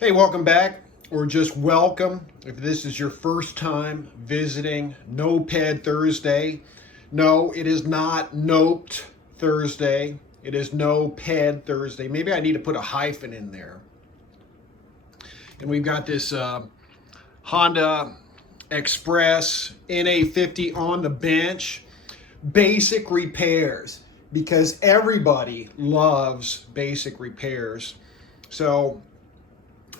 Hey, welcome back, or just welcome if this is your first time visiting Noped Thursday. No, it is not Noped Thursday. It is Noped Thursday. Maybe I need to put a hyphen in there. And we've got this Honda Express NA50 on the bench. Basic repairs, because everybody loves basic repairs. So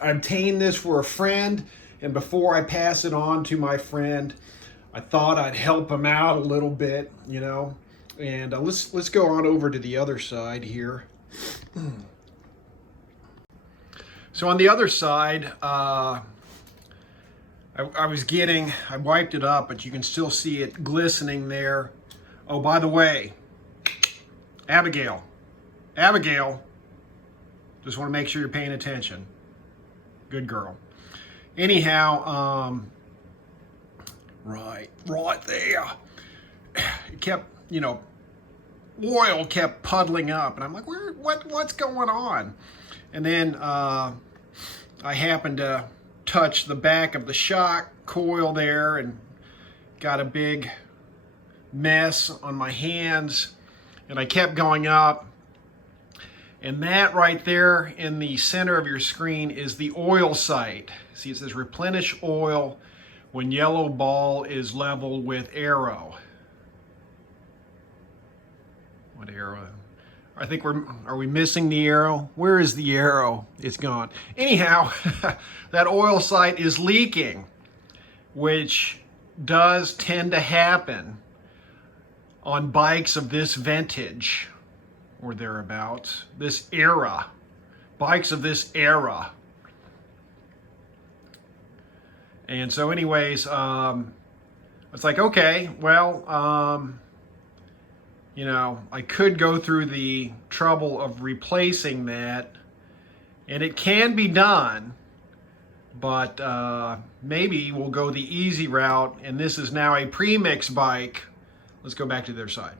I obtained this for a friend, and before I pass it on to my friend, I thought I'd help him out a little bit, you know. And let's go on over to the other side here. So on the other side, I wiped it up, but you can still see it glistening there. Oh, by the way, Abigail, just want to make sure you're paying attention. Good girl. Anyhow, right there. It kept, oil kept puddling up, and I'm like, what's going on? And then I happened to touch the back of the shock coil there and got a big mess on my hands, and I kept going up. And that right there in the center of your screen is the oil sight. See, it says replenish oil when yellow ball is level with arrow. What arrow? I think are we missing the arrow? Where is the arrow? It's gone. Anyhow, that oil sight is leaking, which does tend to happen on bikes of this vintage or thereabouts, this era, bikes of this era. And so anyways, it's like, okay, well, I could go through the trouble of replacing that, and it can be done, but maybe we'll go the easy route, and this is now a premix bike. Let's go back to their side.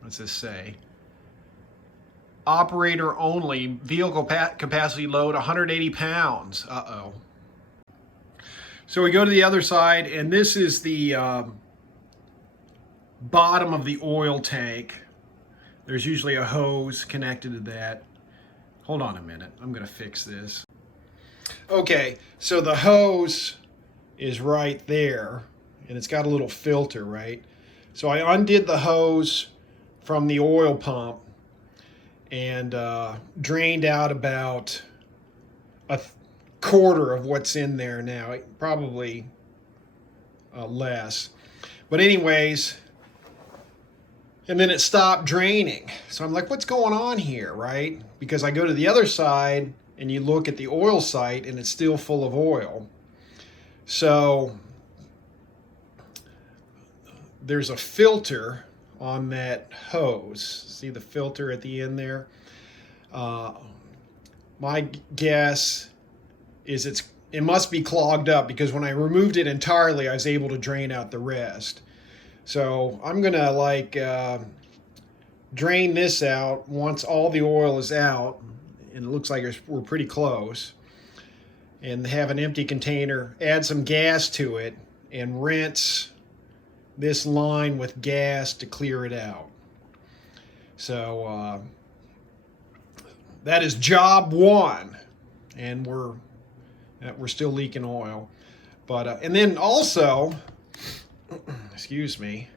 What's this say? Operator only, vehicle capacity load 180 pounds. Uh-oh. So we go to the other side, and this is the bottom of the oil tank. There's usually a hose connected to that. Hold on a minute, I'm gonna fix this. Okay, so the hose is right there, and it's got a little filter, right? So I undid the hose from the oil pump and drained out about a quarter of what's in there now, probably less. But anyways, and then it stopped draining. So I'm like, what's going on here, right? Because I go to the other side and you look at the oil sight and it's still full of oil. So there's a filter on that hose. See the filter at the end there? My guess is it must be clogged up, because when I removed it entirely, I was able to drain out the rest. So I'm gonna drain this out once all the oil is out, and it looks like we're pretty close, and have an empty container, add some gas to it, and rinse this line with gas to clear it out. So that is job one, and we're still leaking oil. But and then also, excuse me,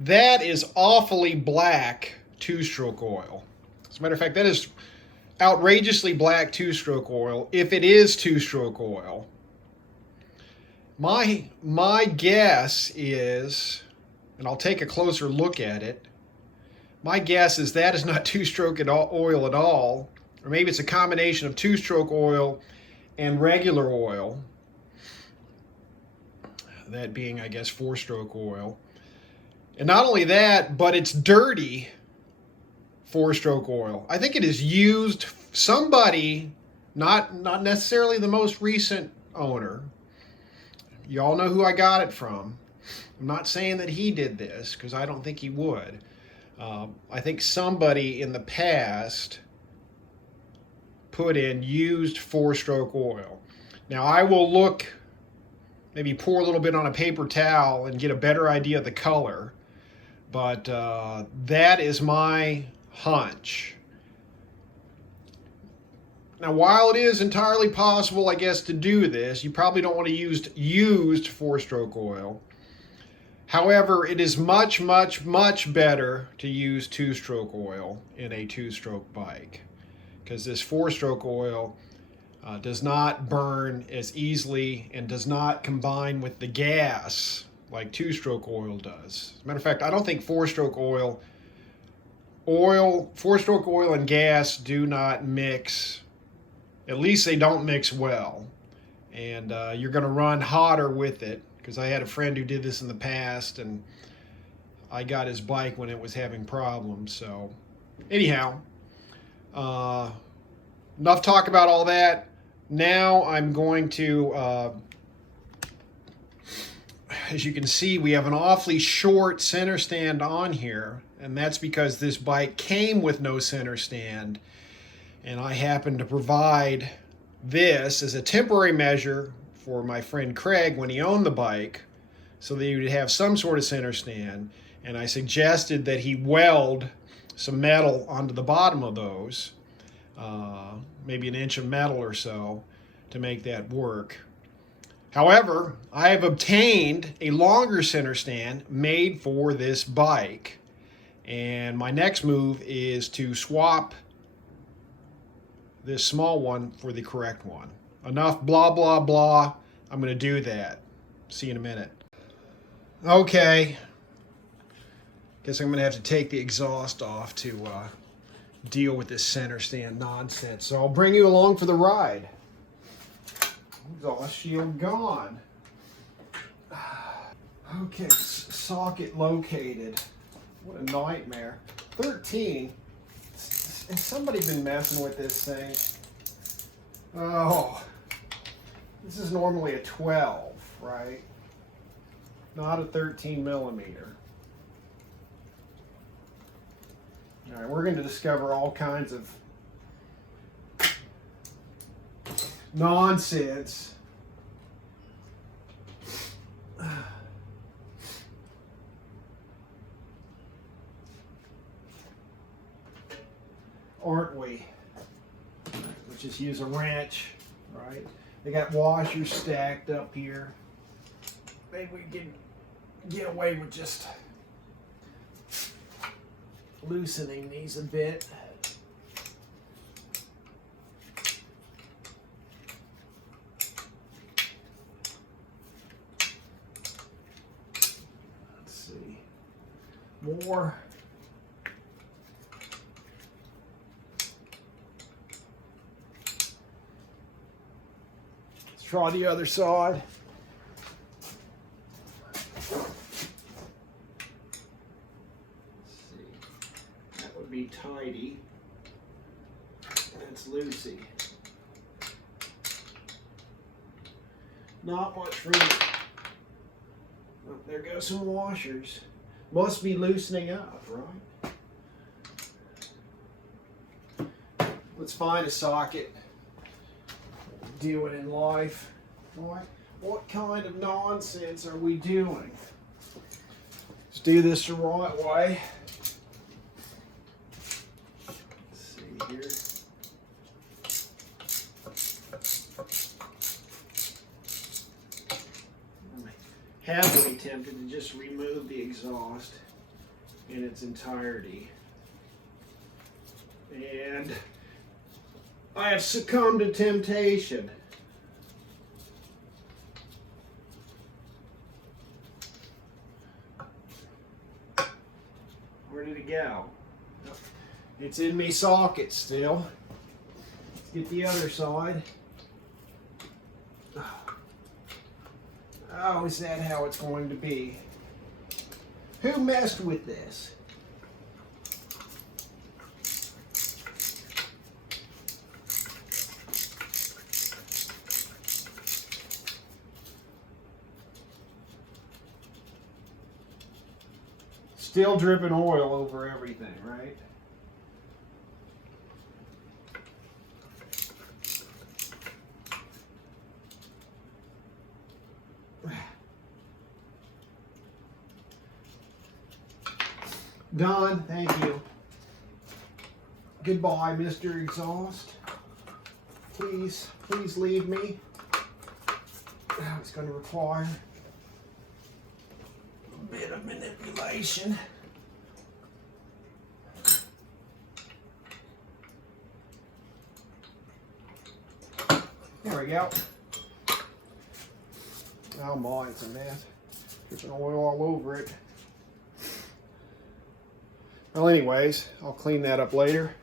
that is awfully black two-stroke oil. As a matter of fact, that is outrageously black two-stroke oil, if it is two-stroke oil. My guess is, and I'll take a closer look at it, my guess is that is not two-stroke oil at all, or maybe it's a combination of two-stroke oil and regular oil, that being, I guess, four-stroke oil. And not only that, but it's dirty four-stroke oil. I think it is used, somebody, not necessarily the most recent owner. You all know who I got it from. I'm not saying that he did this, because I don't think he would. I think somebody in the past put in used 4-stroke oil. Now I will look, maybe pour a little bit on a paper towel and get a better idea of the color, but that is my hunch. Now, while it is entirely possible, I guess, to do this, you probably don't want to use used 4-stroke oil. However, it is much, much, much better to use 2-stroke oil in a 2-stroke bike, because this 4-stroke oil does not burn as easily and does not combine with the gas like 2-stroke oil does. As a matter of fact, I don't think 4-stroke oil, 4-stroke oil and gas do not mix. At least they don't mix well. And you're going to run hotter with it, because I had a friend who did this in the past, and I got his bike when it was having problems. So anyhow, enough talk about all that. Now I'm going to, as you can see, we have an awfully short center stand on here, and that's because this bike came with no center stand, and I happened to provide this as a temporary measure for my friend Craig when he owned the bike, so that he would have some sort of center stand, and I suggested that he weld some metal onto the bottom of those, maybe an inch of metal or so, to make that work. However, I have obtained a longer center stand made for this bike, and my next move is to swap this small one for the correct one. Enough blah, blah, blah. I'm going to do that. See you in a minute. Okay. Guess I'm going to have to take the exhaust off to deal with this center stand nonsense. So I'll bring you along for the ride. Exhaust shield gone. Okay, socket located. What a nightmare. 13. Has somebody been messing with this thing? Oh, this is normally a 12, right? Not a 13 millimeter. All right, we're going to discover all kinds of nonsense. Aren't we? Let's just use a wrench, right? They got washers stacked up here. Maybe we can get away with just loosening these a bit. Let's see. More. Let's try the other side. Be tidy. That's loosey. Not much room. Oh, there goes some washers. Must be loosening up, right? Let's find a socket. Do it in life. What kind of nonsense are we doing? Let's do this the right way. Here. I'm heavily tempted to just remove the exhaust in its entirety. And I have succumbed to temptation. Where did it go? It's in me socket still. Let's get the other side. Oh, is that how it's going to be? Who messed with this? Still dripping oil over everything, right? Done, thank you. Goodbye, Mr. Exhaust. Please, please leave me. Now it's going to require a bit of manipulation. There we go. Oh my, it's a mess. Dripping oil all over it. Well, anyways, I'll clean that up later.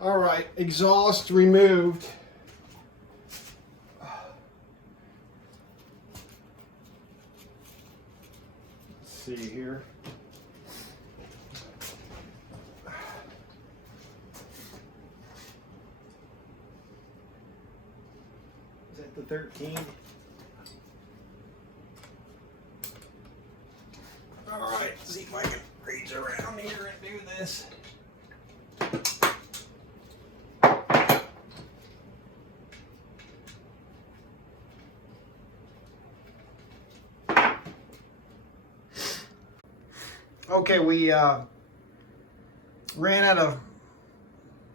All right, exhaust removed. Let's see here. Is that the 13? All right, see if I can reach around here and do this. Okay, we ran out of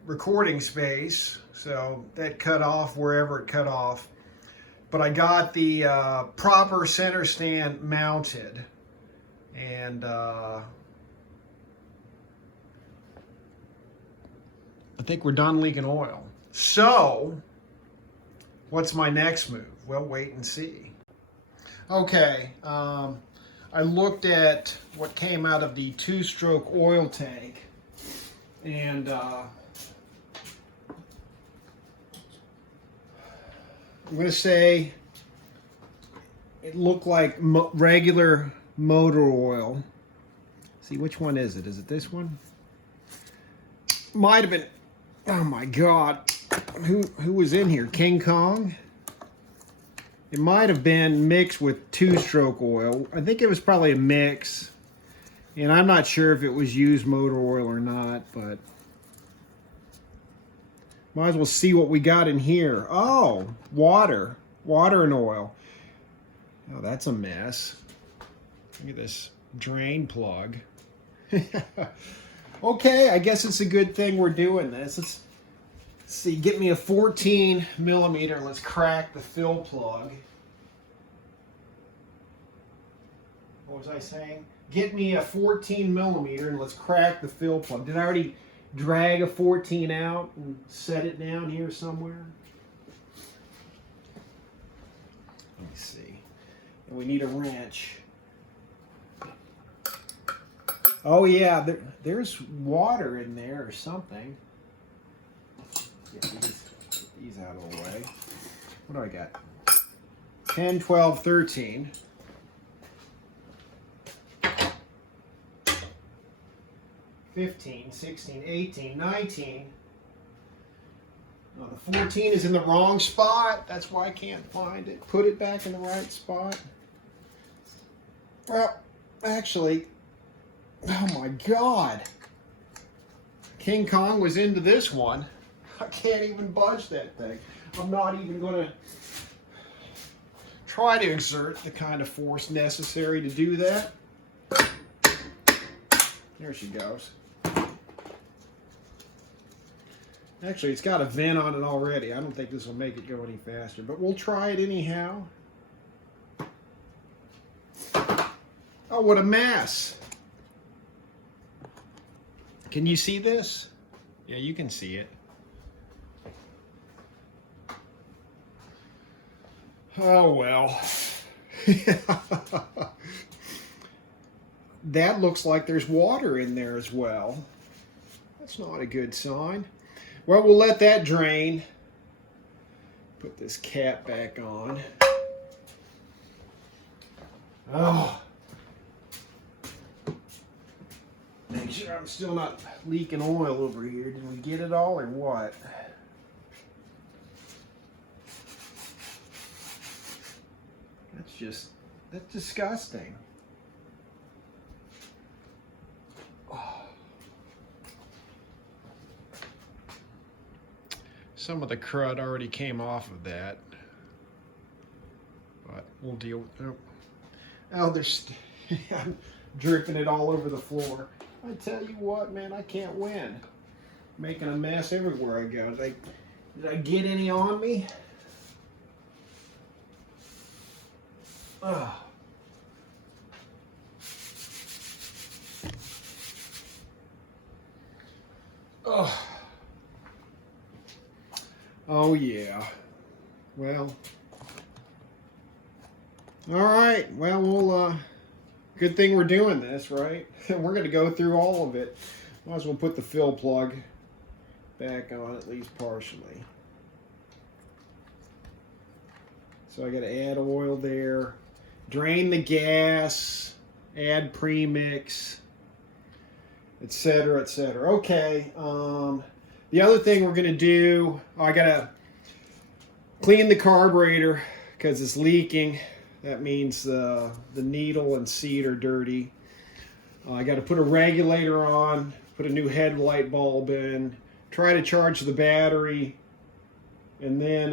recording space, so that cut off wherever it cut off. But I got the proper center stand mounted, and I think we're done leaking oil. So, what's my next move? Well, wait and see. Okay, I looked at what came out of the two-stroke oil tank, and I'm going to say it looked like regular motor oil. See, which one is it? Is it this one? Might have been. Oh my God, who was in here? King Kong? It might have been mixed with two-stroke oil. I think it was probably a mix. And I'm not sure if it was used motor oil or not, but might as well see what we got in here. Oh, water. Water and oil. Oh, that's a mess. Look at this drain plug. Okay, I guess it's a good thing we're doing this. Let's see, get me a 14 millimeter and let's crack the fill plug. What was I saying? Get me a 14 millimeter and let's crack the fill plug. Did I already drag a 14 out and set it down here somewhere? Let me see. And we need a wrench. Oh yeah, there's water in there or something. Get these out of the way. What do I got? 10, 12, 13. 15, 16, 18, 19. Oh, the 14 is in the wrong spot. That's why I can't find it. Put it back in the right spot. Well, actually, oh my God. King Kong was into this one. I can't even budge that thing. I'm not even going to try to exert the kind of force necessary to do that. There she goes. Actually, it's got a vent on it already. I don't think this will make it go any faster, but we'll try it anyhow. Oh, what a mess. Can you see this? Yeah, you can see it. Oh, well. That looks like there's water in there as well. That's not a good sign. Well, we'll let that drain. Put this cap back on. Oh. Make sure I'm still not leaking oil over here. Did we get it all or what? That's disgusting. Oh. Some of the crud already came off of that, but we'll deal with it. Oh, there's I'm dripping it all over the floor. I tell you what, man, I can't win. Making a mess everywhere I go. Did I get any on me? Ugh. Oh. Oh yeah. Well. All right. Well, good thing we're doing this, right? We're going to go through all of it. Might as well put the fill plug back on, at least partially. So I got to add oil there. Drain the gas. Add premix. Etc. Etc. Okay. The other thing we're going to do, I got to clean the carburetor because it's leaking. That means the needle and seat are dirty. I got to put a regulator on, put a new headlight bulb in, try to charge the battery, and then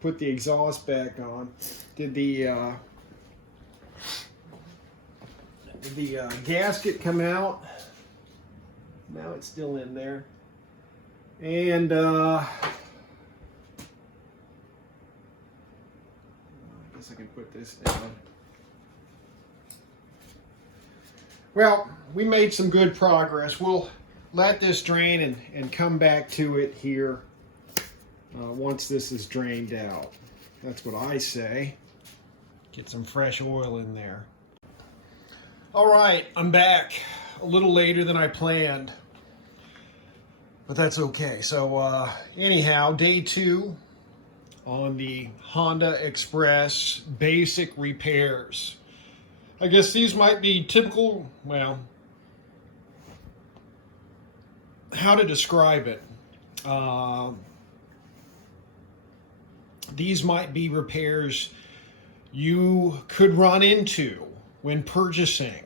put the exhaust back on. Did the gasket come out? No, it's still in there. And I guess I can put this down. Well, we made some good progress. We'll let this drain and come back to it here once this is drained out. That's what I say. Get some fresh oil in there. All right, I'm back a little later than I planned, but that's okay. So anyhow, day 2 on the Honda Express basic repairs. I guess these might be typical, well, how to describe it. These might be repairs you could run into when purchasing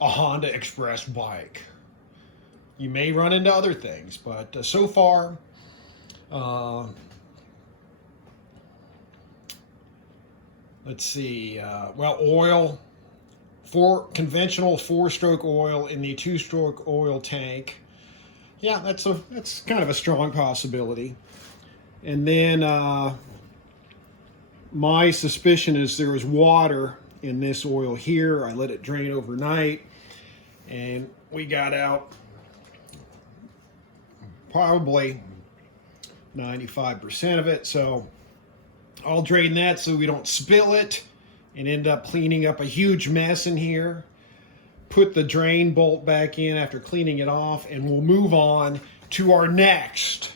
a Honda Express bike. You may run into other things, but so far, let's see, well, oil, conventional 4-stroke oil in the 2-stroke oil tank. Yeah, that's kind of a strong possibility. And then my suspicion is there was water in this oil here. I let it drain overnight, and we got out probably 95% of it. So I'll drain that so we don't spill it and end up cleaning up a huge mess in here. Put the drain bolt back in after cleaning it off, and we'll move on to our next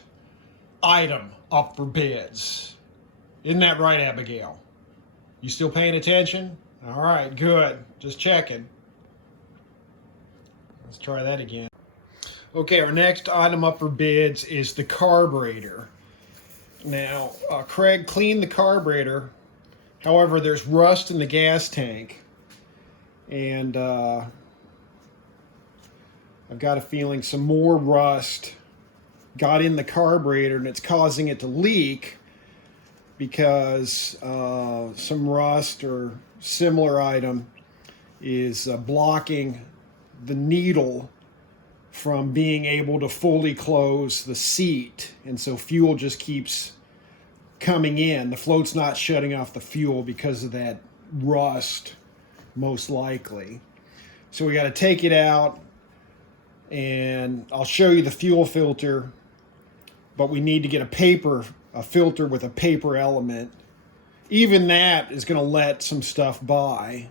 item up for bids. Isn't that right, Abigail? You still paying attention? All right, good. Just checking. Let's try that again. Okay, our next item up for bids is the carburetor. Now, Craig cleaned the carburetor. However, there's rust in the gas tank, and I've got a feeling some more rust got in the carburetor, and it's causing it to leak because some rust or similar item is blocking the needle from being able to fully close the seat, and so fuel just keeps coming in. The float's not shutting off the fuel because of that rust, most likely. So we got to take it out, and I'll show you the fuel filter, but we need to get a filter with a paper element. Even that is going to let some stuff by.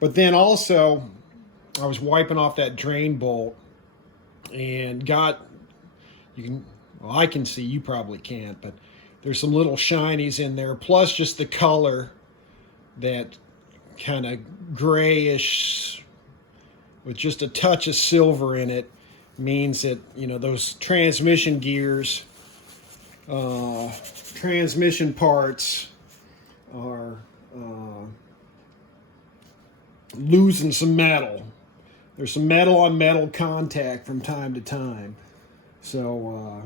But then also, I was wiping off that drain bolt and I can see, you probably can't, but there's some little shinies in there, plus just the color, that kind of grayish with just a touch of silver in it, means that, those transmission gears, transmission parts are losing some metal. There's some metal on metal contact from time to time. So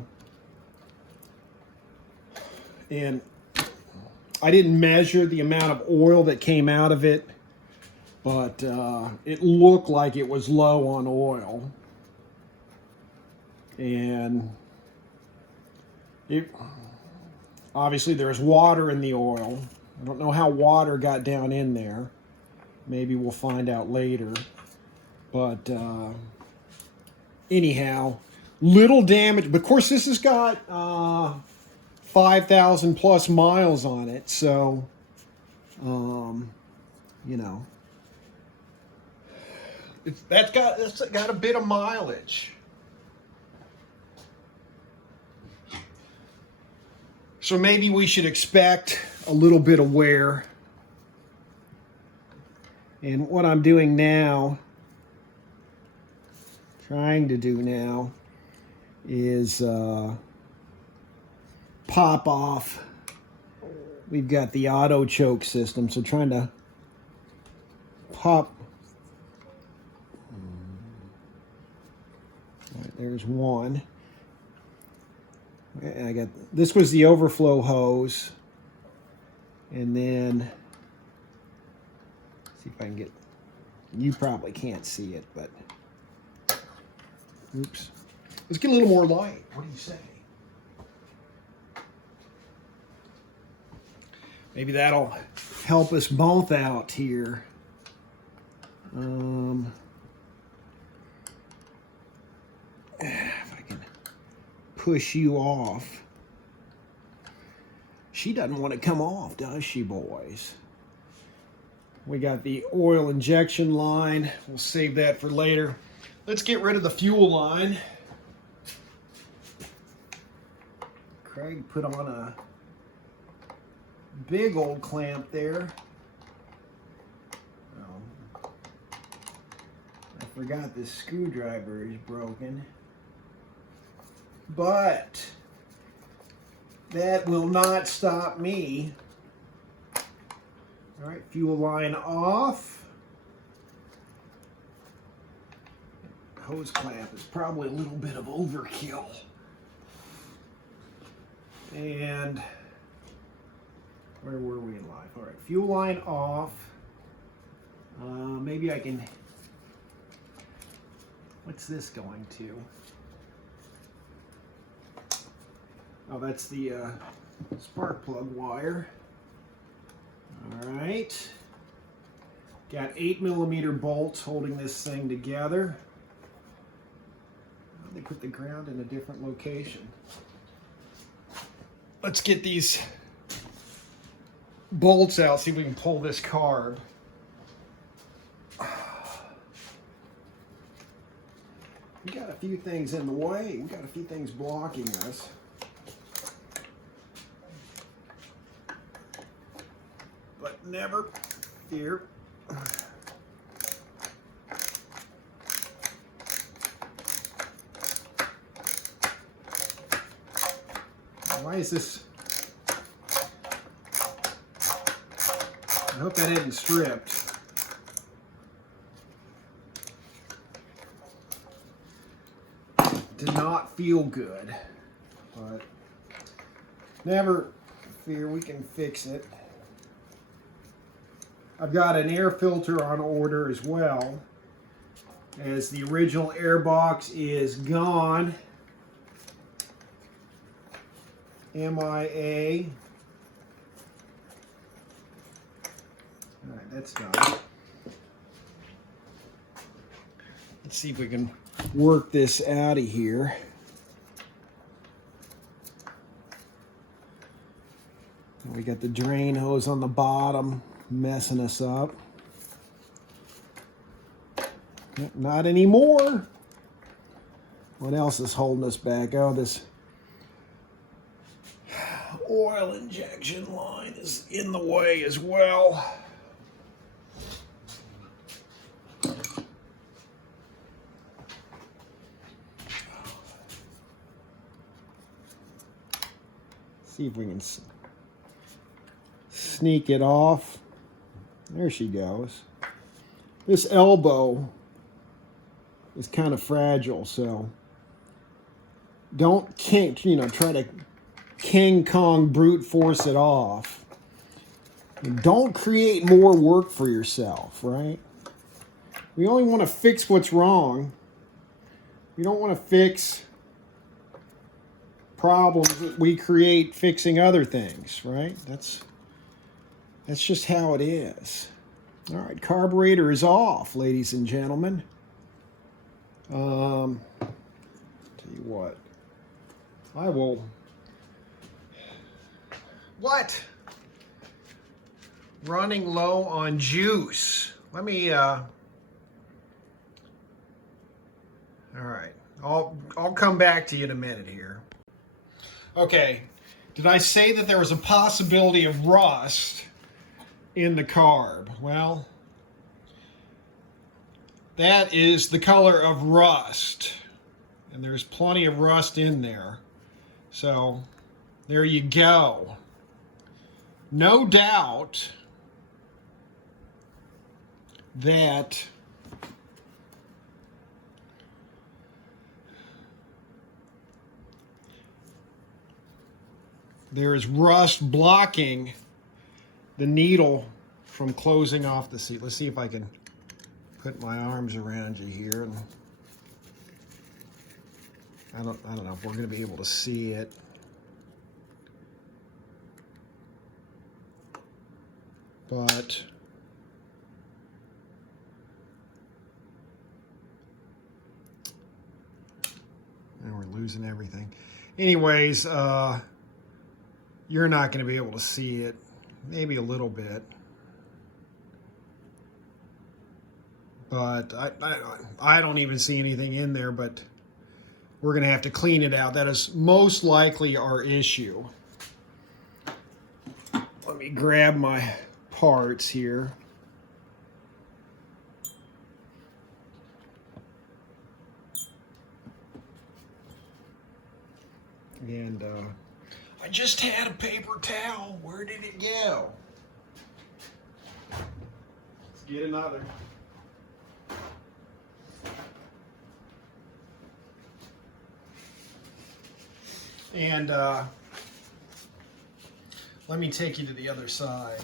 And I didn't measure the amount of oil that came out of it, but it looked like it was low on oil. And obviously there's water in the oil. I don't know how water got down in there. Maybe we'll find out later. But anyhow, little damage. But of course this has got 5,000 plus miles on it. So, you know, that's got a bit of mileage. So maybe we should expect a little bit of wear. And what I'm doing now, trying to do now, is pop off. We've got the auto choke system, so trying to pop. All right, there's one. And I got, this was the overflow hose, and then see if I can get, you probably can't see it, but oops, let's get a little more light. What do you say? Maybe that'll help us both out here. If I can push you off. She doesn't want to come off, does she, boys? We got the oil injection line. We'll save that for later. Let's get rid of the fuel line. Craig put on a big old clamp there. Oh, I forgot this screwdriver is broken. But that will not stop me. All right, fuel line off. Hose clamp is probably a little bit of overkill. And where were we in life? All right, fuel line off. Maybe I can, what's this going to? Oh, that's the spark plug wire. All right. Got 8mm bolts holding this thing together. They put the ground in a different location. Let's get these bolts out, see if we can pull this carb. We got a few things in the way. We got a few things blocking us. But never fear. Why is this? I hope that isn't stripped. Did not feel good, but never fear, we can fix it. I've got an air filter on order as well, as the original air box is gone. MIA. All right, that's done. Let's see if we can work this out of here. We got the drain hose on the bottom messing us up. Not anymore. What else is holding us back? Oh, this oil injection line is in the way as well. See if we can sneak it off. There she goes. This elbow is kind of fragile, so don't kink, try to King Kong brute force it off. Don't create more work for yourself, right? We only want to fix what's wrong. We don't want to fix problems that we create fixing other things, right? That's just how it is. All right, carburetor is off, ladies and gentlemen. Tell you what, I will. What? Running low on juice. Let me. All right, I'll come back to you in a minute here. Okay, did I say that there was a possibility of rust in the carb? Well, that is the color of rust, and there's plenty of rust in there. So there you go. No doubt that there is rust blocking the needle from closing off the seat. Let's see if I can put my arms around you here. And I don't know if we're going to be able to see it. But now we're losing everything. Anyways, you're not going to be able to see it. Maybe a little bit. But I don't even see anything in there, but we're going to have to clean it out. That is most likely our issue. Let me grab my parts here. And I just had a paper towel. Where did it go? Let's get another. And let me take you to the other side.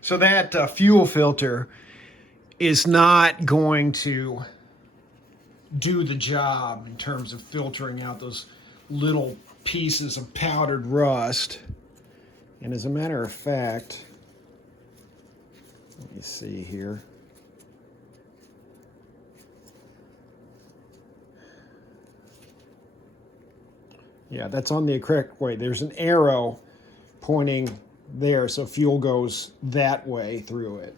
So that fuel filter is not going to do the job in terms of filtering out those little pieces of powdered rust. And as a matter of fact, let me see here. Yeah, that's on the correct way. There's an arrow pointing there, so fuel goes that way through it.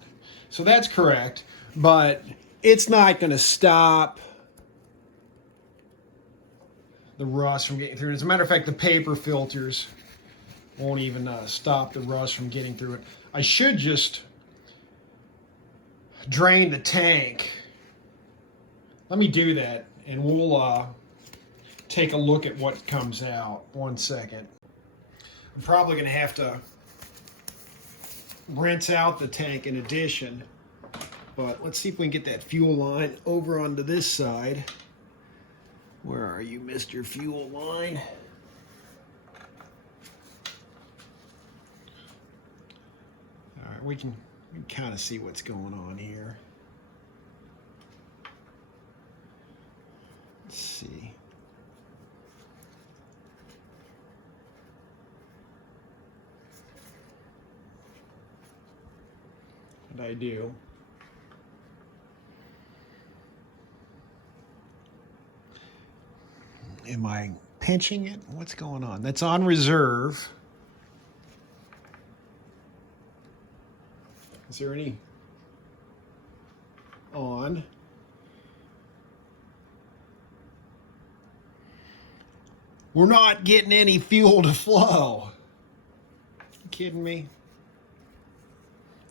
So that's correct, but it's not going to stop the rust from getting through. As a matter of fact, the paper filters won't even stop the rust from getting through it. I should just drain the tank. Let me do that, and we'll take a look at what comes out. 1 second. I'm probably going to have to rinse out the tank in addition, but let's see if we can get that fuel line over onto this side. Where are you, Mr. Fuel Line? All right, we can kind of see what's going on here. Let's see. What I do. Am I pinching it? What's going on? That's on reserve. Is there any on? We're not getting any fuel to flow. You kidding me?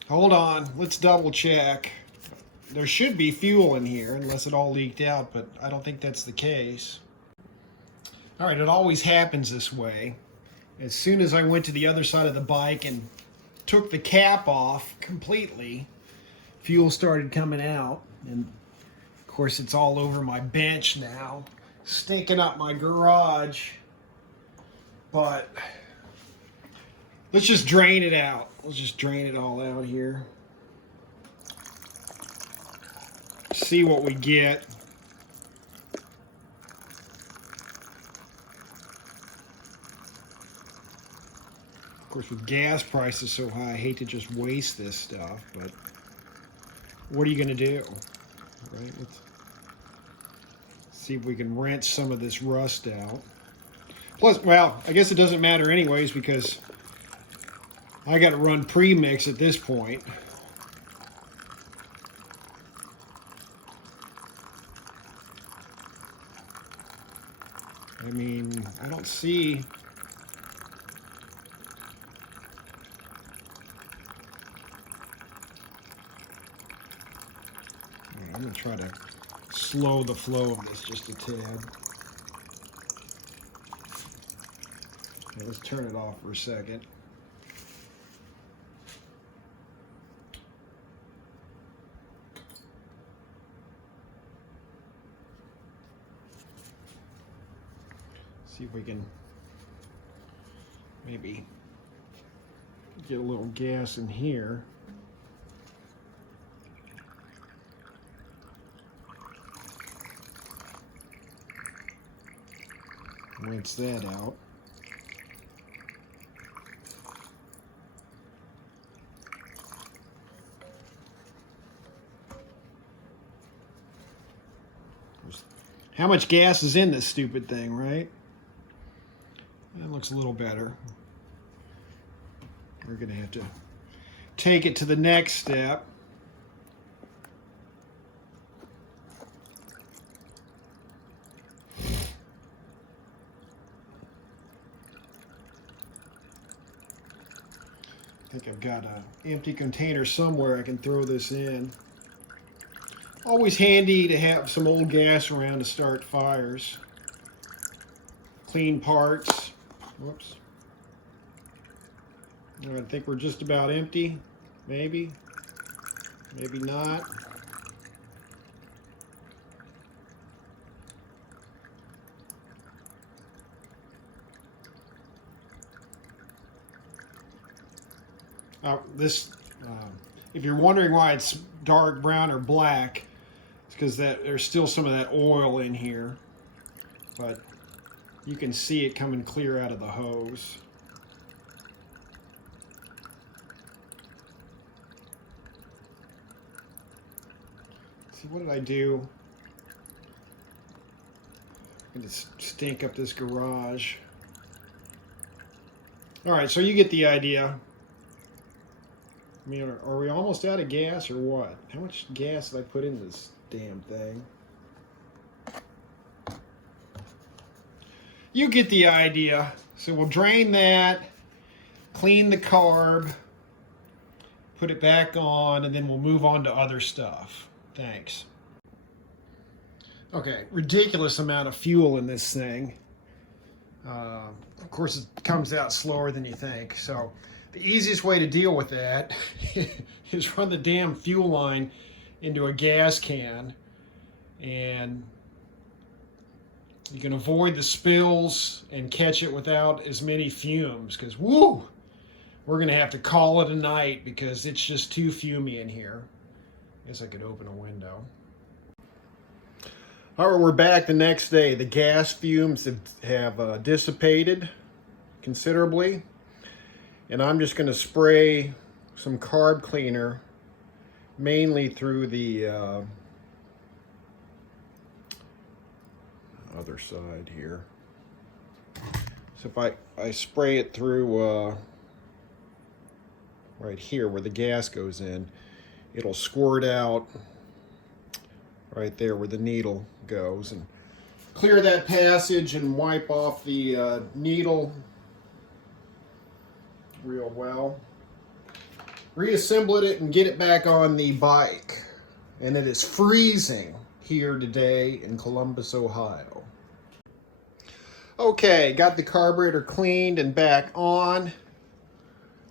Hold on, let's double check. There should be fuel in here unless it all leaked out, but I don't think that's the case. All right, it always happens this way. As soon as I went to the other side of the bike and took the cap off completely, fuel started coming out. And of course, it's all over my bench now, stinking up my garage. But let's just drain it out. Let's just drain it all out here. See what we get. Of course, with gas prices so high, I hate to just waste this stuff, but what are you going to do? Right? Let's see if we can rinse some of this rust out. Plus, well, I guess it doesn't matter anyways because I got to run pre-mix at this point. I mean, I don't see... I'm going to try to slow the flow of this just a tad. Okay, let's turn it off for a second. See if we can maybe get a little gas in here. Rinse that out. How much gas is in this stupid thing, right? That looks a little better. We're going to have to take it to the next step. I think I've got an empty container somewhere I can throw this in. Always handy to have some old gas around to start fires. Clean parts. Whoops. I think we're just about empty. Maybe. Maybe not. If you're wondering why it's dark brown or black, it's because there's still some of that oil in here, but you can see it coming clear out of the hose. See, what did I do? I'm going to stink up this garage. All right, so you get the idea. I mean, are we almost out of gas or what? How much gas did I put in this damn thing? You get the idea. So we'll drain that, clean the carb, put it back on, and then we'll move on to other stuff. Thanks. Okay, ridiculous amount of fuel in this thing. Of course, it comes out slower than you think. So the easiest way to deal with that is run the damn fuel line into a gas can, and you can avoid the spills and catch it without as many fumes, because woo, we're gonna have to call it a night because it's just too fumey in here. I guess I could open a window. All right, we're back the next day. The gas fumes have dissipated considerably. And I'm just going to spray some carb cleaner mainly through the other side here. So if I spray it through right here where the gas goes in, it'll squirt out right there where the needle goes and clear that passage and wipe off the needle real well. Reassemble it and get it back on the bike. And it is freezing here today in Columbus, Ohio. Okay, got the carburetor cleaned and back on.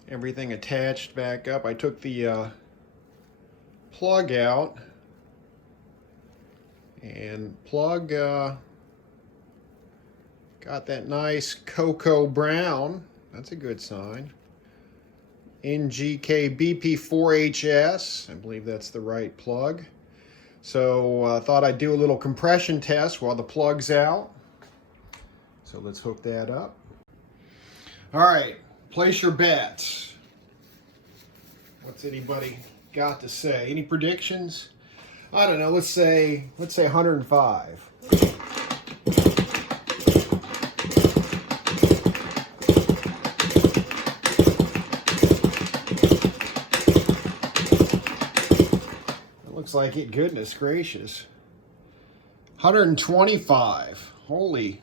Everything attached back up. I took the plug out and plug got Got that nice cocoa brown. That's a good sign. NGK BP4HS. I believe that's the right plug. So I thought I'd do a little compression test while the plug's out. So let's hook that up. All right, place your bets. What's anybody got to say? Any predictions? I don't know, let's say 105. It looks like it, goodness gracious. 125. Holy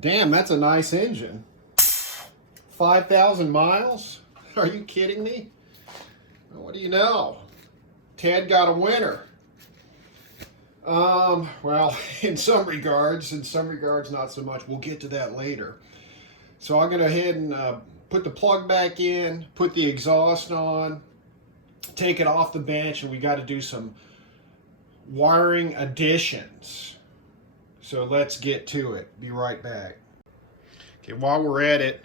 damn, that's a nice engine. 5,000 miles? Are you kidding me? What do you know? Ted got a winner. Well, in some regards not so much. We'll get to that later. So I'm going to go ahead and put the plug back in, put the exhaust on, take it off the bench, and we got to do some wiring additions. So let's get to it. Be right back. Okay, while we're at it,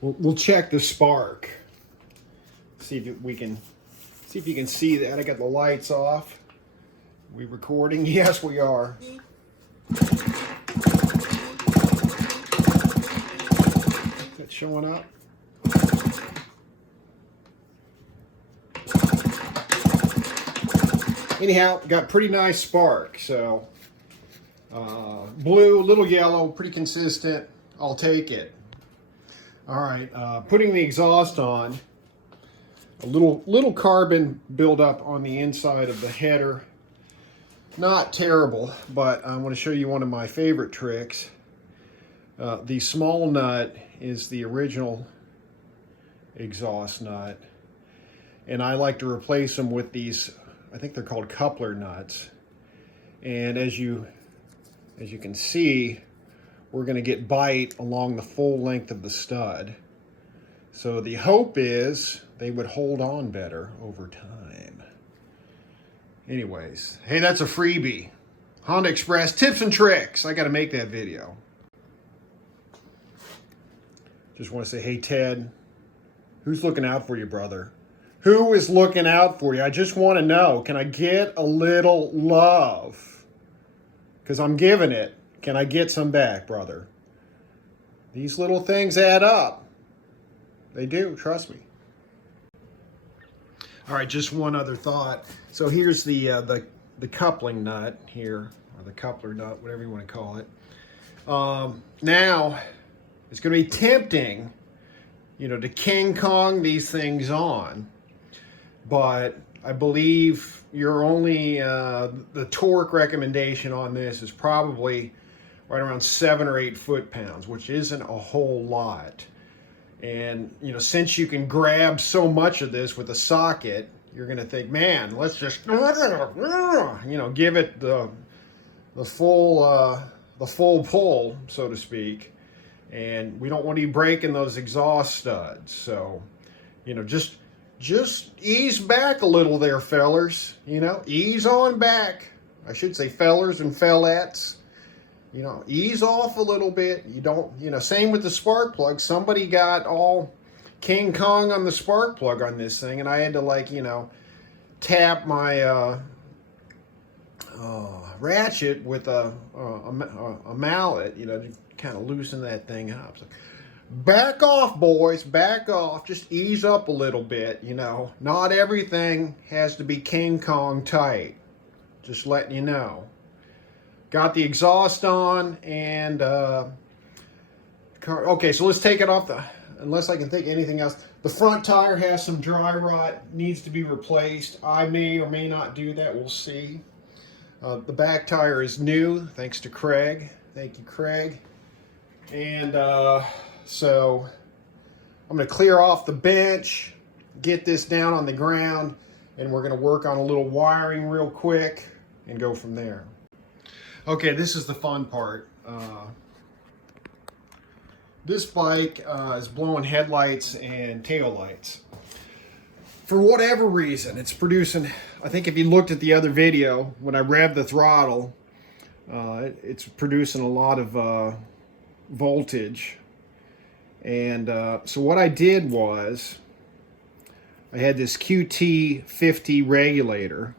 we'll check the spark. See if you can see that. I got the lights off. We recording? Yes, we are. Is that showing up? Anyhow, got pretty nice spark. So blue, a little yellow, pretty consistent. I'll take it. All right, putting the exhaust on. A little carbon buildup on the inside of the header. Not terrible, but I want to show you one of my favorite tricks. The small nut is the original exhaust nut, and I like to replace them with these, I think they're called coupler nuts. And as you can see, we're going to get bite along the full length of the stud. So the hope is they would hold on better over time. Anyways, hey, that's a freebie. Honda Express tips and tricks. I got to make that video. Just want to say, hey, Ted, who's looking out for you, brother? Who is looking out for you? I just want to know, can I get a little love? Because I'm giving it. Can I get some back, brother? These little things add up. They do, trust me. All right, just one other thought. So here's the coupling nut here, or the coupler nut, whatever you want to call it. Now, it's going to be tempting, to King Kong these things on, but I believe your only, the torque recommendation on this is probably right around 7 or 8 foot-pounds, which isn't a whole lot. And, since you can grab so much of this with a socket, you're going to think, man, let's just, give it the full pull, so to speak. And we don't want to be breaking those exhaust studs. So, just ease back a little there, fellers. Ease on back. I should say fellers and fellettes. Ease off a little bit. You don't, same with the spark plug. Somebody got all King Kong on the spark plug on this thing, and I had to tap my ratchet with a mallet, to kind of loosen that thing up. So, back off, boys, back off. Just ease up a little bit, Not everything has to be King Kong tight. Just letting you know. Got the exhaust on, and okay, so let's take it off unless I can think of anything else. The front tire has some dry rot, needs to be replaced. I may or may not do that, we'll see. The back tire is new, thanks to Craig. Thank you, Craig. And so I'm going to clear off the bench, get this down on the ground, and we're going to work on a little wiring real quick and go from there. Okay, this is the fun part. This bike is blowing headlights and taillights. For whatever reason, it's producing, I think if you looked at the other video, when I revved the throttle, It's producing a lot of voltage. And so what I did was I had this QT50 regulator,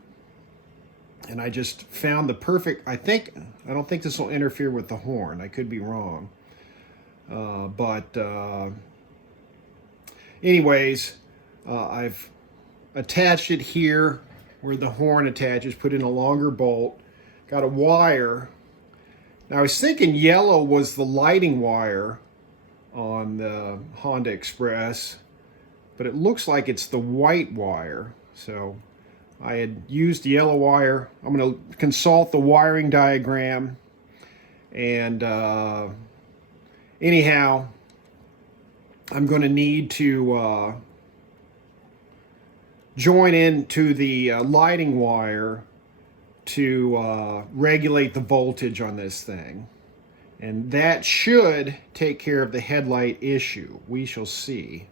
and I just found the perfect, I don't think this will interfere with the horn. I could be wrong. Anyways, I've attached it here where the horn attaches, put in a longer bolt, got a wire. Now I was thinking yellow was the lighting wire on the Honda Express, but it looks like it's the white wire. So I had used the yellow wire. I'm going to consult the wiring diagram, and anyhow, I'm going to need to join into the lighting wire to regulate the voltage on this thing. And that should take care of the headlight issue. We shall see.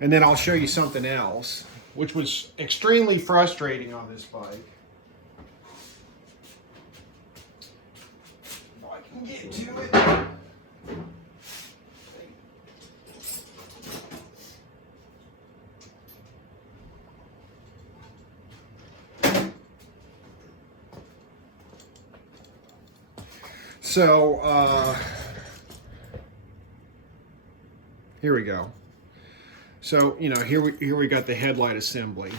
And then I'll show you something else, which was extremely frustrating on this bike. If I can get to it. So, here we go. So, you know, here we got the headlight assembly.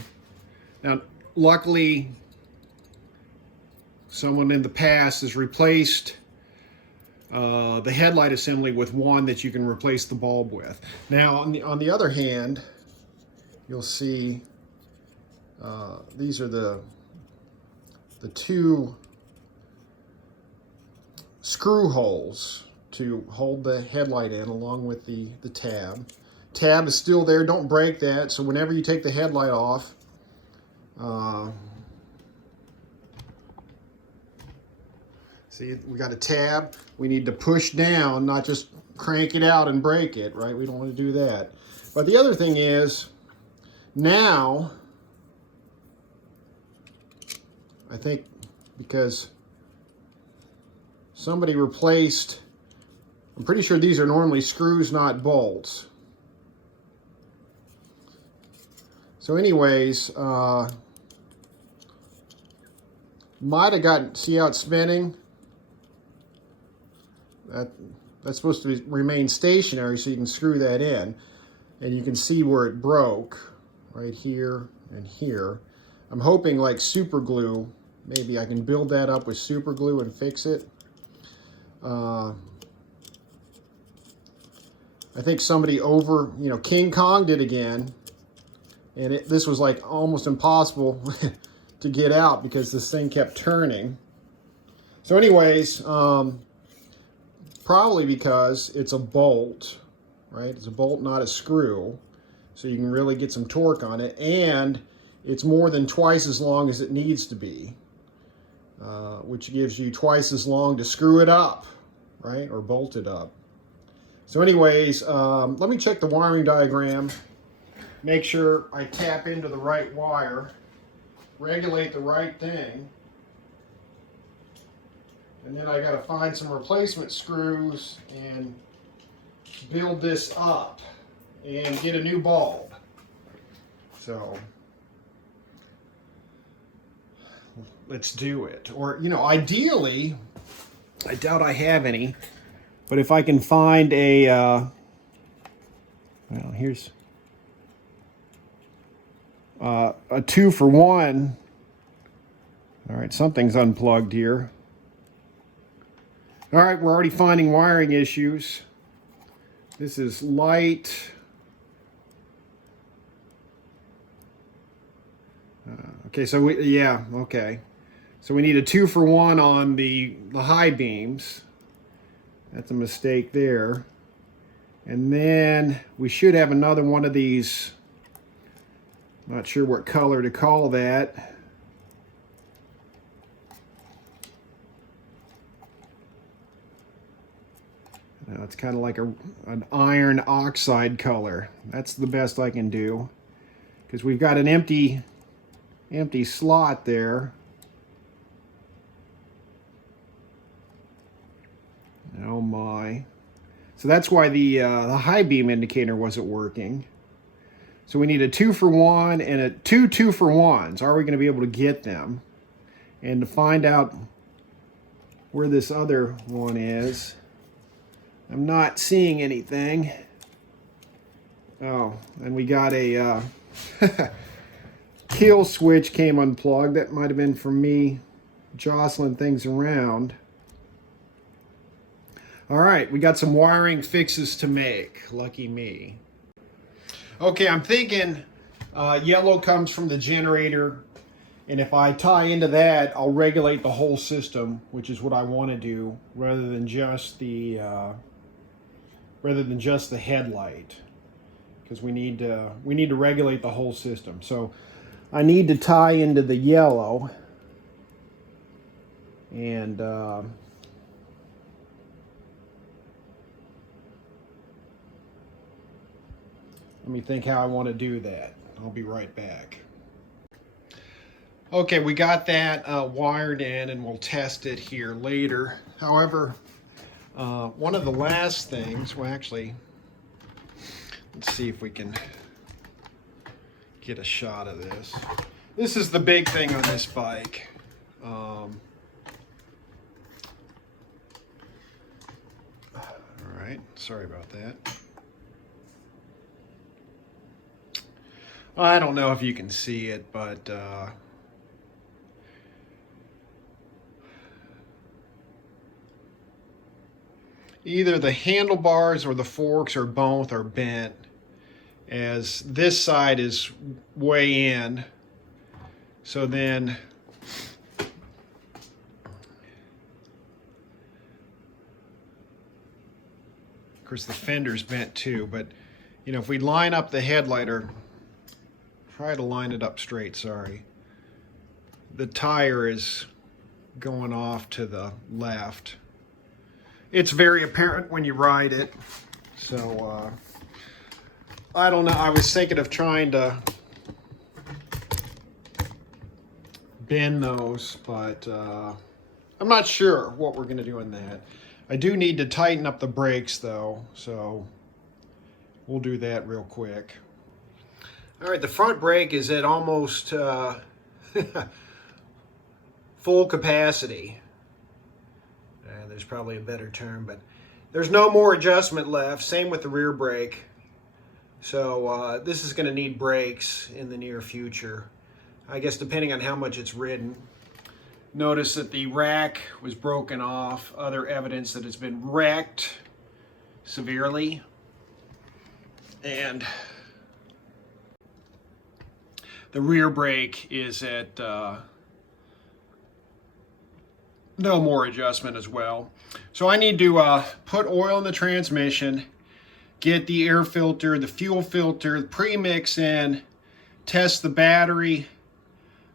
Now, luckily, someone in the past has replaced the headlight assembly with one that you can replace the bulb with. Now, on the other hand, you'll see these are the two screw holes to hold the headlight in, along with the tab. Tab is still there, don't break that, so whenever you take the headlight off, see, we got a tab. We need to push down, not just crank it out and break it, right? We don't want to do that. But the other thing is, now, I think because somebody replaced, I'm pretty sure these are normally screws, not bolts. So anyways, might have gotten, see how it's spinning? That's supposed to remain stationary, so you can screw that in. And you can see where it broke, right here and here. I'm hoping like super glue, maybe I can build that up with super glue and fix it. I think somebody King Kong did again, and this was like almost impossible to get out because this thing kept turning. So anyways, probably because it's a bolt, right? It's a bolt, not a screw, so you can really get some torque on it, and it's more than twice as long as it needs to be, which gives you twice as long to screw it up, right, or bolt it up. So anyways, let me check the wiring diagram, make sure I tap into the right wire, regulate the right thing, and then I got to find some replacement screws and build this up and get a new bulb. So let's do it. Or, ideally, I doubt I have any, but if I can find a, well, here's a 2-for-1. All right, something's unplugged here. All right, we're already finding wiring issues. This is light. Okay, so okay. So we need a 2-for-1 on the high beams. That's a mistake there. And then we should have another one of these. Not sure what color to call that. It's kind of like an iron oxide color. That's the best I can do, because we've got an empty slot there. Oh my. So that's why the high beam indicator wasn't working. So we need a 2-for-1 and two 2-for-1s. Are we going to be able to get them? And to find out where this other one is, I'm not seeing anything. Oh, and we got a kill switch came unplugged. That might have been from me jostling things around. All right, we got some wiring fixes to make. Lucky me. Okay, I'm thinking yellow comes from the generator, and if I tie into that, I'll regulate the whole system, which is what I want to do, rather than just the headlight, because we need to regulate the whole system. So I need to tie into the yellow, and let me think how I want to do that. I'll be right back. Okay, we got that wired in, and we'll test it here later. However, one of the last things, well actually, let's see if we can get a shot of this. This is the big thing on this bike. All right, sorry about that. I don't know if you can see it, but either the handlebars or the forks or both are bent, as this side is way in. So then of course the fender's bent too, but you know, if we line up the headlight, or try to line it up straight, sorry, the tire is going off to the left. It's very apparent when you ride it. So I don't know, I was thinking of trying to bend those, but I'm not sure what we're going to do in that. I do need to tighten up the brakes though, so we'll do that real quick. All right, the front brake is at almost full capacity. There's probably a better term, but there's no more adjustment left. Same with the rear brake. So this is going to need brakes in the near future, I guess, depending on how much it's ridden. Notice that the rack was broken off, other evidence that it's been wrecked severely. And the rear brake is at no more adjustment as well. So I need to put oil in the transmission, get the air filter, the fuel filter, the premix in, test the battery,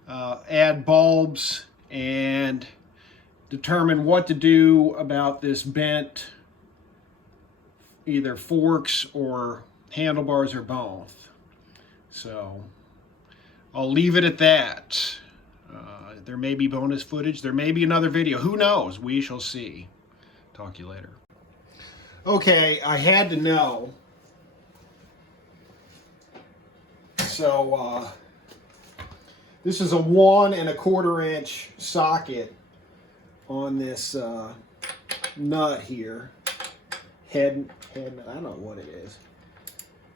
add bulbs, and determine what to do about this bent either forks or handlebars or both. So I'll leave it at that. There may be bonus footage. There may be another video. Who knows? We shall see. Talk to you later. Okay, I had to know. So this is a 1 1/4 inch socket on this nut here. Head, I don't know what it is.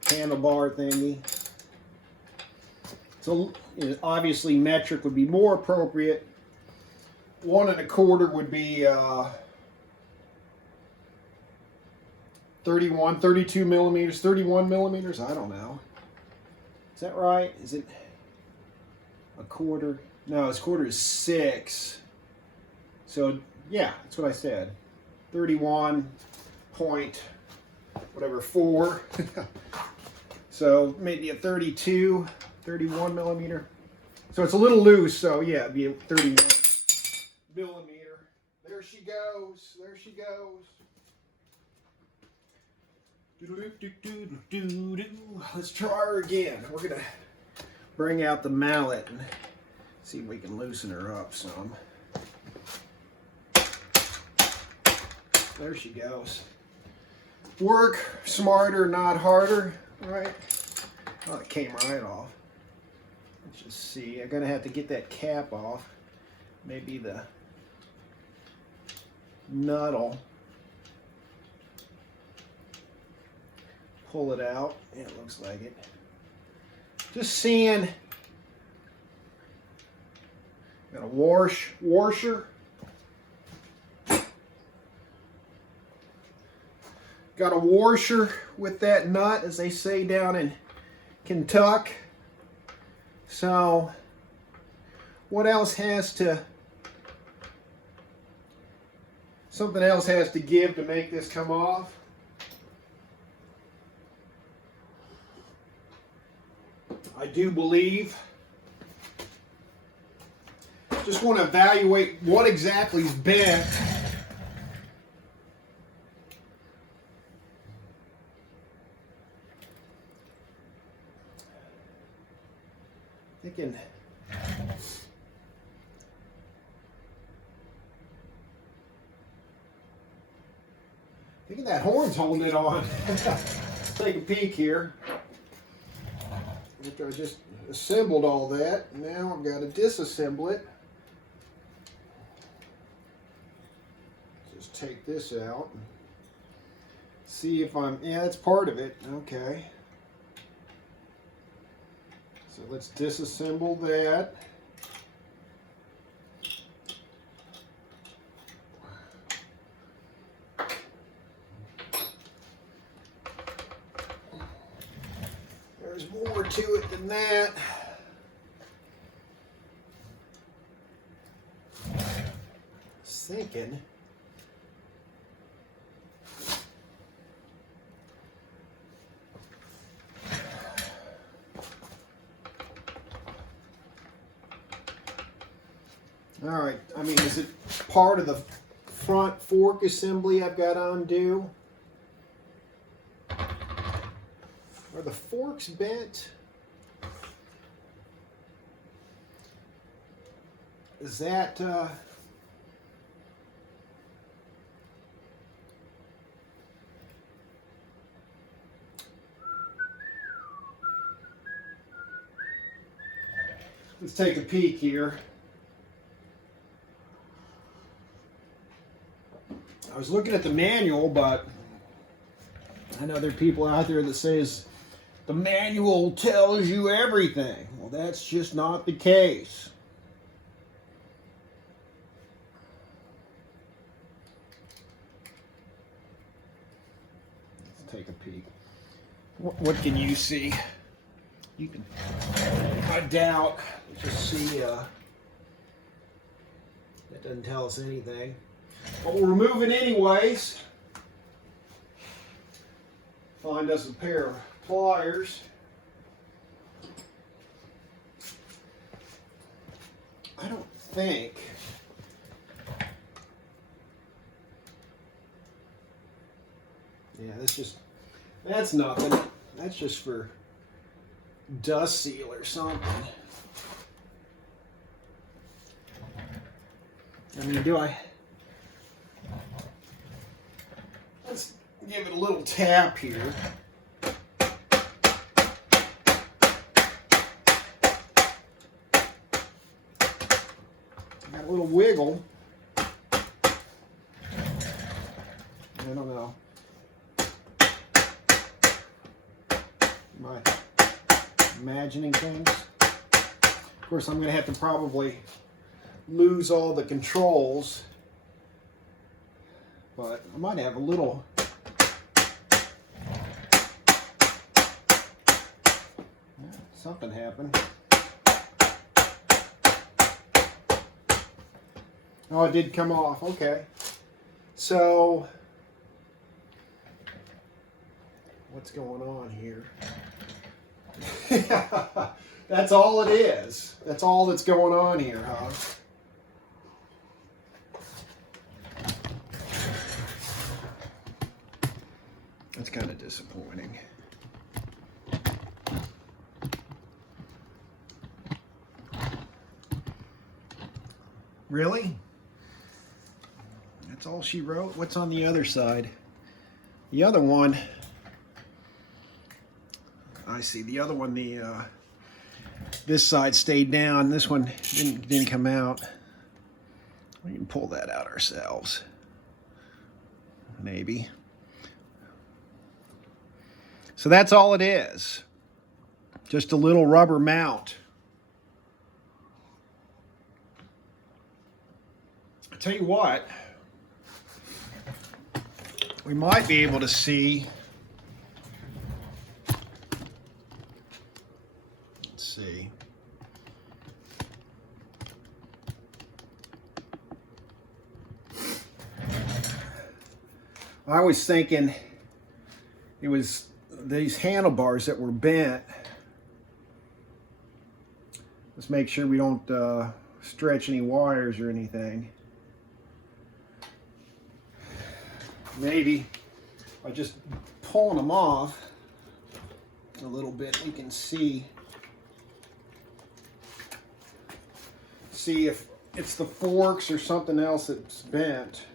Handlebar thingy. So obviously metric would be more appropriate. 1 1/4 would be 32 millimeters, 31 millimeters. I don't know. Is that right? Is it a quarter? No, it's quarter is 6. So yeah, that's what I said. 31 point whatever 4. So maybe a 32. 31 millimeter. So it's a little loose, so yeah, it'd be a 31 millimeter. There she goes. There she goes. Let's try her again. We're gonna bring out the mallet and see if we can loosen her up some. There she goes. Work smarter, not harder, right? Oh, it came right off. Let's just see. I'm gonna have to get that cap off. Maybe the nut'll pull it out. Yeah, it looks like it. Just seeing. Got a washer. Got a washer with that nut, as they say down in Kentucky. So, what else has to, something else has to give to make this come off. I do believe. Just want to evaluate what exactly is bent. Thinking that horn's holding it on. Let's take a peek here. After I just assembled all that, now I've got to disassemble it. Just take this out and see if I'm, yeah, that's part of it. Okay. So let's disassemble that. There's more to it than that. I was thinking. All right, I mean, is it part of the front fork assembly I've got to undo? Are the forks bent? Is that, let's take a peek here. I was looking at the manual, but I know there are people out there that says the manual tells you everything. Well, that's just not the case. Let's take a peek. What can you see? You can, I doubt. Let's just see. That doesn't tell us anything. But we'll remove it anyways. Find us a pair of pliers. I don't think that's nothing. That's just for dust seal or something. I mean, let's give it a little tap here. Got a little wiggle. I don't know. Am I imagining things? Of course, I'm going to have to probably lose all the controls, but I might have a little. Something happened. Oh, it did come off. Okay. So, what's going on here? That's all it is. That's all that's going on here, huh? That's kind of disappointing. Really? That's all she wrote. What's on the other side? The other one, I see. The other one, this side stayed down. This one didn't come out. We can pull that out ourselves. Maybe. So that's all it is. Just a little rubber mount. I tell you what, we might be able to see. Let's see. I was thinking it was these handlebars that were bent. Let's make sure we don't stretch any wires or anything. Maybe by just pulling them off a little bit, you can see if it's the forks or something else that's bent.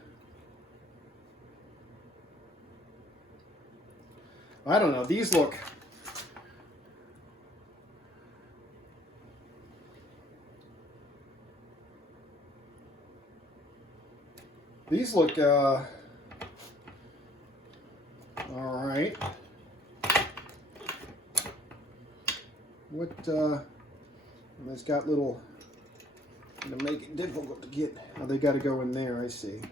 I don't know. These look all right. What it's got little to make it difficult to get. Oh, they got to go in there. I see.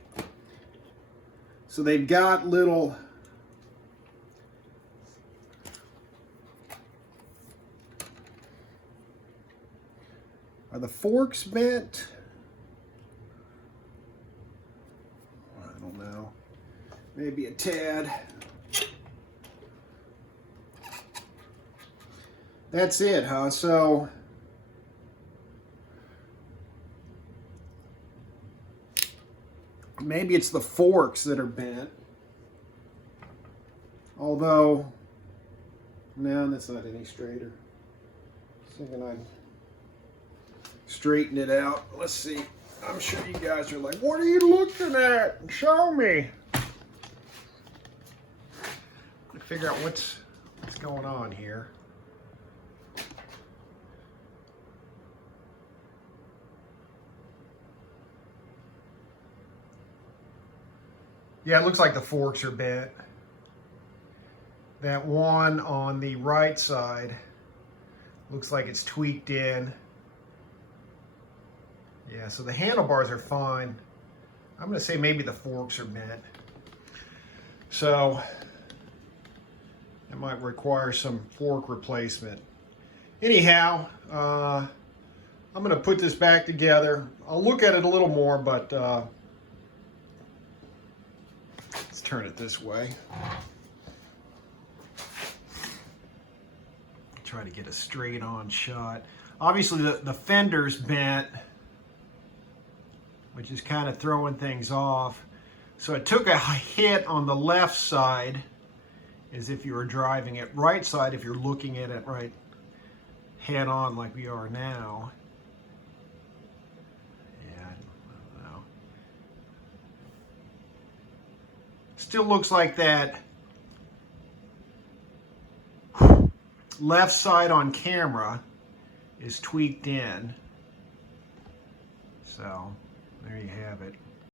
So they've got little. Are the forks bent? I don't know. Maybe a tad. That's it, huh? So maybe it's the forks that are bent. Although, no, that's not any straighter. I was thinking I'd straighten it out. Let's see. I'm sure you guys are like, what are you looking at? Show me. Figure out what's going on here. Yeah, it looks like the forks are bent. That one on the right side looks like it's tweaked in. Yeah, so the handlebars are fine. I'm going to say maybe the forks are bent. So it might require some fork replacement. Anyhow, I'm going to put this back together. I'll look at it a little more, but let's turn it this way. Try to get a straight on shot. Obviously the fender's bent, which is kind of throwing things off. So it took a hit on the left side as if you were driving it. Right side, if you're looking at it right head on like we are now. Yeah, I don't know. Still looks like that left side on camera is tweaked in. So there you have it.